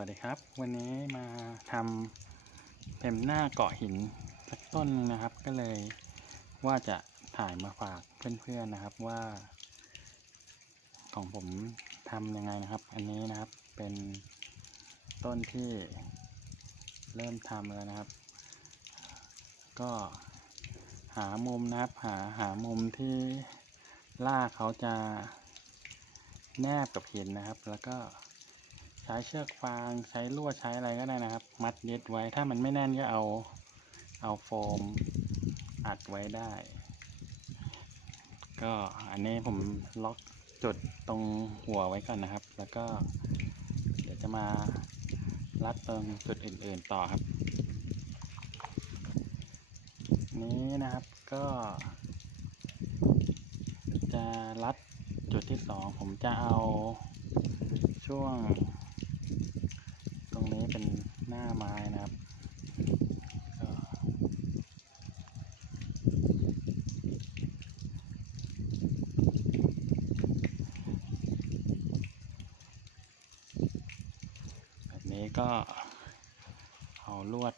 วัสดีครับ วันนี้มาทำเต็มหน้าเกาะหินสักต้นนะครับ ก็เลยว่าจะถ่ายมาฝากเพื่อนๆนะครับว่า ของผมทำยังไงนะครับ อันนี้นะครับเป็นต้นที่เริ่มทำแล้วนะครับ ก็หามุมนะครับ หาหามุมที่รากเขาจะแนบกับหินนะครับ แล้วก็ ใช้เชือกฟางใช้ลวดใช้อะไรก็ได้นะครับ มัดยึดไว้ถ้ามันไม่แน่นก็เอาเอาโฟมอัดไว้ได้ ก็อันนี้ผมล็อกจุดตรงหัวไว้ก่อนนะครับ แล้วก็เดี๋ยวจะมารัดตรงจุดอื่น ๆต่อครับ นี้นะครับก็จะรัดจุดที่สองผมจะเอาช่วง ตรงนี้เป็นหน้าไม้นะครับก็แบบนี้ ก็เอาลวด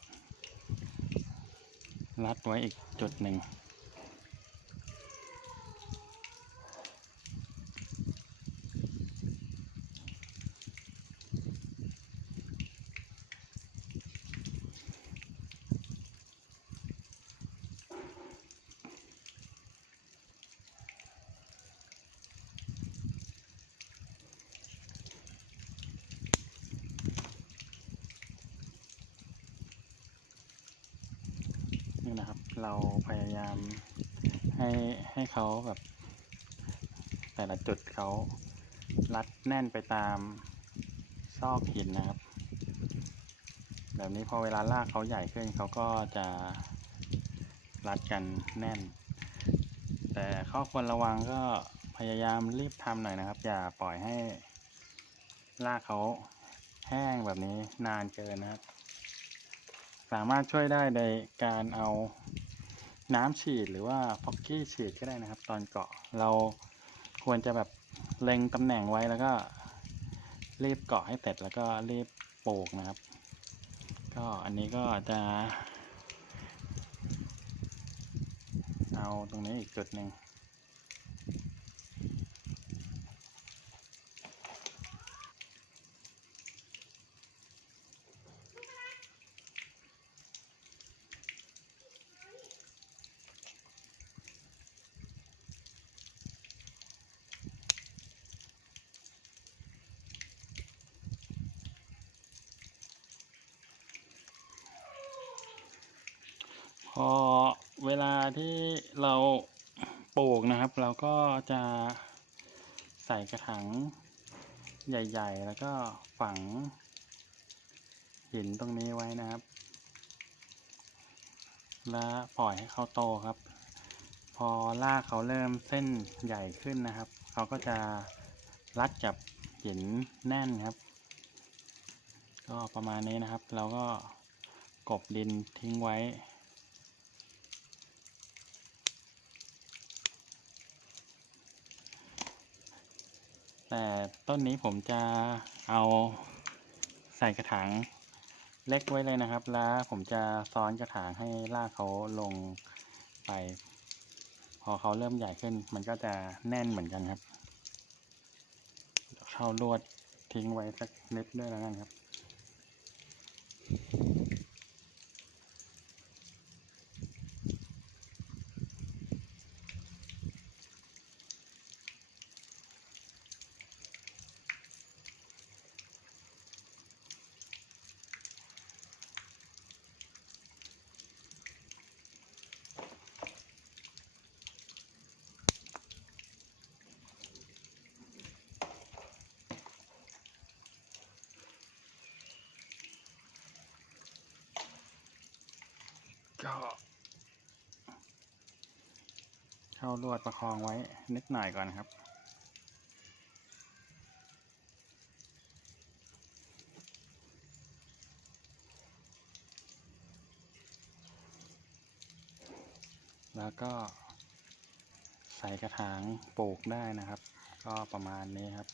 รัดไว้อีกจุดหนึ่ง นี่นะครับ เราพยายามให้ให้เขาแบบ แต่ละจุดเขารัดแน่นไปตามซอกหินนะครับ แบบนี้พอเวลาลากเขาใหญ่ขึ้นเขาก็จะรัดกันแน่น แต่ข้อควรระวังก็พยายามรีบทำหน่อยนะครับ อย่าปล่อยให้ลากเขาแห้งแบบนี้นานเกินนะครับ สามารถช่วยได้ในการเอาน้ำฉีดหรือว่าฟอกกี้ฉีดก็ได้นะครับ ตอนเกาะเราควรจะแบบเล็งตำแหน่งไว้แล้วก็รีบเกาะให้เสร็จแล้วก็รีบปลูกนะครับ ก็อันนี้ก็จะเอาตรงนี้อีกจุดหนึ่ง พอเวลาที่เราปลูกนะครับ เราก็จะใส่กระถางใหญ่ ๆ แล้วก็ฝังหินตรงนี้ไว้นะครับ แล้วปล่อยให้เขาโตครับ พอรากเขาเริ่มเส้นใหญ่ขึ้นนะครับ เขาก็จะรัดกับหินแน่นครับ ก็ประมาณนี้นะครับ เราก็กบดินทิ้งไว้ แต่ต้นนี้ผมจะเอาใส่กระถางเล็กไว้เลยนะครับ แล้วผมจะซ้อนกระถางให้รากเขาลงไป พอเขาเริ่มใหญ่ขึ้น มันก็จะแน่นเหมือนกันครับเข้าลวดทิ้งไว้สักนิดด้วยแล้วกันครับ ก็เข้าลวดประคองไว้นิดหน่อยก่อนครับแล้วก็ใส่กระถางปลูกได้นะครับ ก็ประมาณนี้ครับ